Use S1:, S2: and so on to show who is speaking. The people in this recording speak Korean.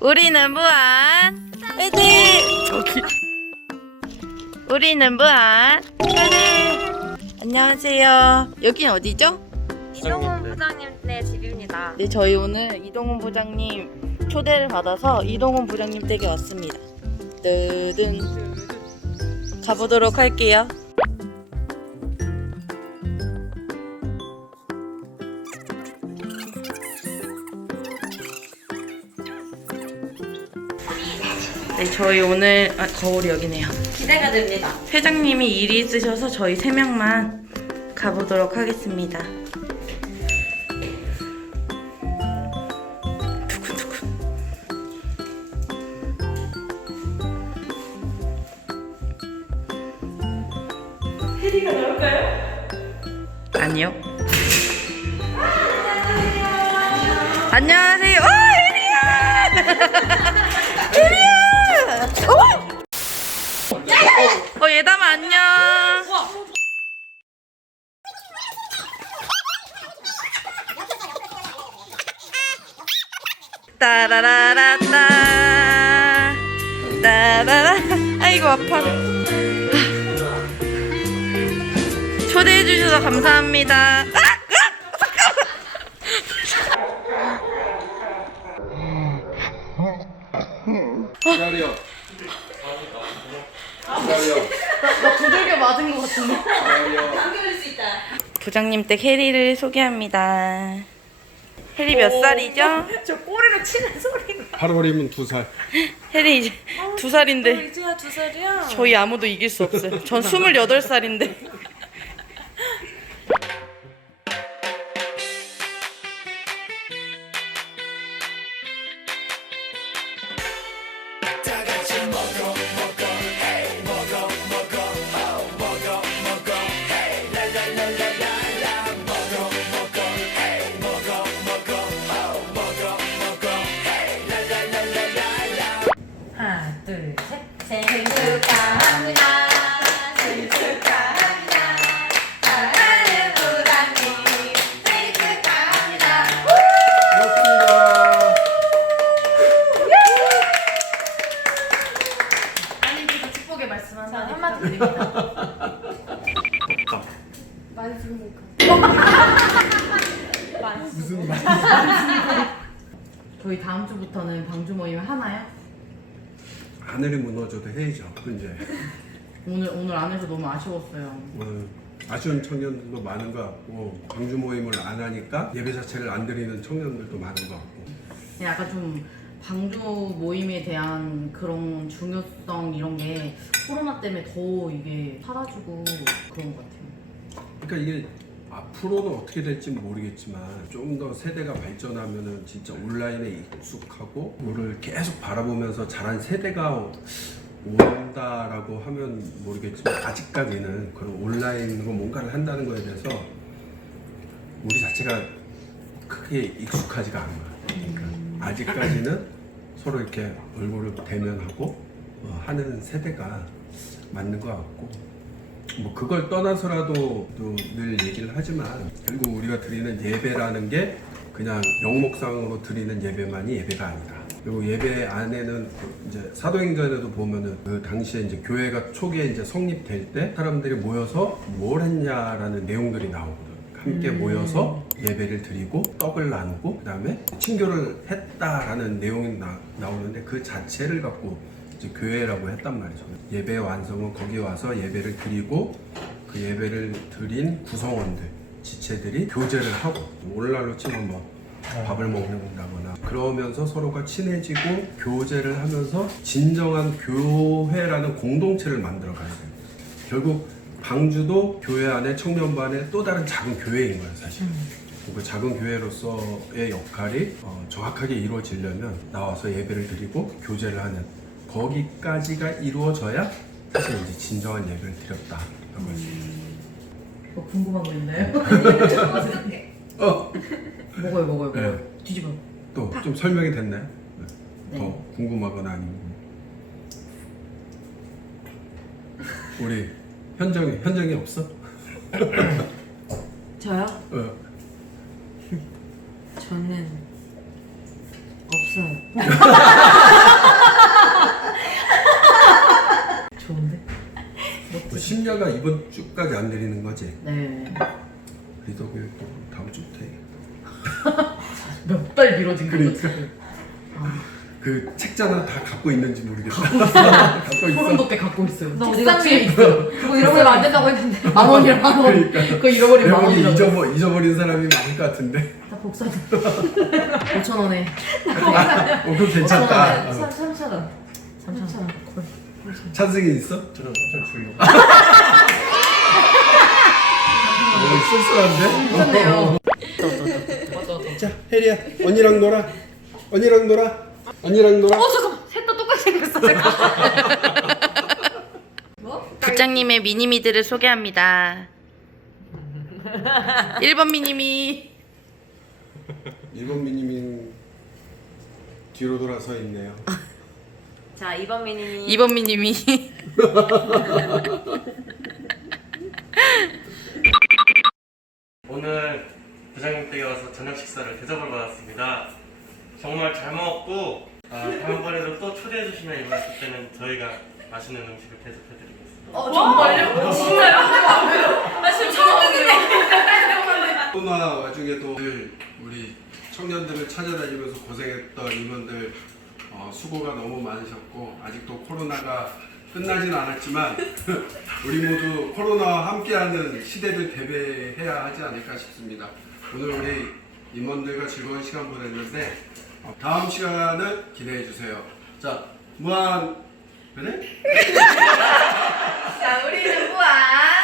S1: 우리는 무한 저기 우리는 무한 애들 안녕하세요. 여긴 어디죠?
S2: 이동훈 부장님 네 집입니다.
S1: 네 저희 오늘 이동훈 부장님 초대를 받아서 이동훈 부장님 댁에 왔습니다. 뜨든. 가보도록 할게요 네 저희 오늘 아, 거울이 여기네요
S2: 기대가 됩니다.
S1: 회장님이 일이 있으셔서 저희 세 명만 가보도록 하겠습니다. 두근두근. 혜리가 나올까요? 아니요. 안녕하세요. 어, 혜리야! 혜리야! 어! 어, 예담아 안녕. 따라라라따 따라라 아이고 아파 초대해 주셔서 감사합니다 아!
S3: 기다려. 기다려.
S1: 나 두들겨 맞은 것 같은데
S3: 기다려.
S1: 부장님 댁 혜리를 소개합니다 혜리 몇 살이죠?
S2: 저 꼬리로 치는 소리가.
S3: 8월이면 두 살.
S1: 혜리 이제 두 살인데
S2: 이제야 두 살이야.
S1: 저희 아무도 이길 수 없어요 전 28살인데 말씀 한마디 한마디 드립니다
S3: 무슨 말?
S1: 저희 다음 주부터는 방주 모임 하나요?
S3: 하늘이 무너져도 해야죠. 이제
S1: 오늘 오늘 안 해서 너무 아쉬웠어요.
S3: 오늘 아쉬운 청년들도 많은 것 같고 광주 모임을 안 하니까 예배 자체를 안 드리는 청년들도 많은 것 같고
S1: 그냥 약간 좀 방주 모임에 대한 그런 중요성 이런 게 코로나 때문에 더 이게 사라지고 그런 것 같아요.
S3: 그러니까 이게 앞으로는 어떻게 될지 모르겠지만 좀 더 세대가 발전하면은 진짜 온라인에 익숙하고 뭐를 계속 바라보면서 자란 세대가 온다라고 하면 모르겠지만 아직까지는 그런 온라인으로 뭔가를 한다는 거에 대해서 우리 자체가 크게 익숙하지가. 그러니까 아직까지는 서로 이렇게 얼굴을 대면하고 어, 하는 세대가 맞는 것 같고 뭐 그걸 떠나서라도 또 늘 얘기를 하지만 결국 우리가 드리는 예배라는 게 그냥 명목상으로 드리는 예배만이 예배가 아니다. 그리고 예배 안에는 그 이제 사도행전에도 보면은 그 당시에 이제 교회가 초기에 이제 성립될 때 사람들이 모여서 뭘 했냐라는 내용들이 나오거든. 함께 모여서 예배를 드리고 떡을 나누고 그다음에 친교를 했다라는 내용이 나, 나오는데 그 자체를 갖고 이제 교회라고 했단 말이죠. 예배 완성은 거기 와서 예배를 드리고 그 예배를 드린 구성원들, 지체들이 교제를 하고 오늘날로 치면 뭐 밥을 먹는다거나 그러면서 서로가 친해지고 교제를 하면서 진정한 교회라는 공동체를 만들어 가야 돼요. 결국 방주도 교회 안에 청년반의 또 다른 작은 교회인 거예요, 사실. 그 작은 교회로서의 역할이 어, 정확하게 이루어지려면 나와서 예배를 드리고 교제를 하는 거기까지가 이루어져야 사실 이제 진정한 예배를 할수 있어요.
S1: 뭐 궁금한 거 있나요?
S3: 어,
S1: 먹어요 먹어요
S3: 네.
S1: 먹어요. 뒤집어.
S3: 또 좀 설명이 됐나요? 네.
S1: 네.
S3: 더 궁금하거나 아니면 우리 현정이 현정이 없어?
S2: 저요?
S3: 어.
S2: 저는 없어요. 좋은데?
S3: 뭐 심려가 이번 주까지 안 내리는 거지.
S1: 네.
S3: 그래서 그 다음 주부터.
S1: 몇 달 미뤄진 거죠.
S3: 그러니까.
S1: 아.
S3: 그 책자는 다 갖고 있는지 모르겠어. 갖고
S1: 소름
S3: 있어.
S1: 돋게 갖고 있어요.
S2: 나 어디
S1: 책상
S2: 갔지? 그거 잃어버리면 안 된다고 했는데.
S1: 만 원이랑 만 원.
S3: 그러니까.
S1: 그거 잃어버린 만
S3: 대목이
S1: 원이라고.
S3: 잊어버, 잊어버린 사람이 많을 것 같은데.
S1: 다 복사돼. 5천 원에.
S3: 어, 그거 괜찮다. 어.
S2: 3천 원.
S1: 3천 원. 콜.
S3: 찬승이 있어?
S4: 저는 엄청 줄려.
S3: 어, 쏠쏠한데?
S1: 괜찮네요.
S3: 자, 혜리야, 언니랑 놀아. 언니랑 놀아. 언니랑 놀아.
S2: 어 잠깐. 셋다 똑같이 생겼어. 잠깐. 뭐?
S1: 국장님의 미니미들을 소개합니다. 1번 미니미.
S3: 일본 미니민 뒤로 돌아서 있네요.
S2: 자 2번 미니.
S1: 2번 미니미.
S4: 잘 먹었고 아, 다음번에도 또 초대해 주시면 이번에 그때는 저희가 맛있는 음식을 대접해드리겠습니다.
S2: 어 정말요? 진짜요? 나 지금 처음 듣는데.
S3: 코로나 와중에도 늘 우리 청년들을 찾아다니면서 고생했던 임원들 어, 수고가 너무 많으셨고 아직도 코로나가 끝나진 않았지만 우리 모두 코로나와 함께하는 시대를 대비해야 하지 않을까 싶습니다. 오늘 우리 임원들과 즐거운 시간 보냈는데 어, 다음 시간을 기대해 주세요. 자 무한 그래?
S2: 자 우리는 무한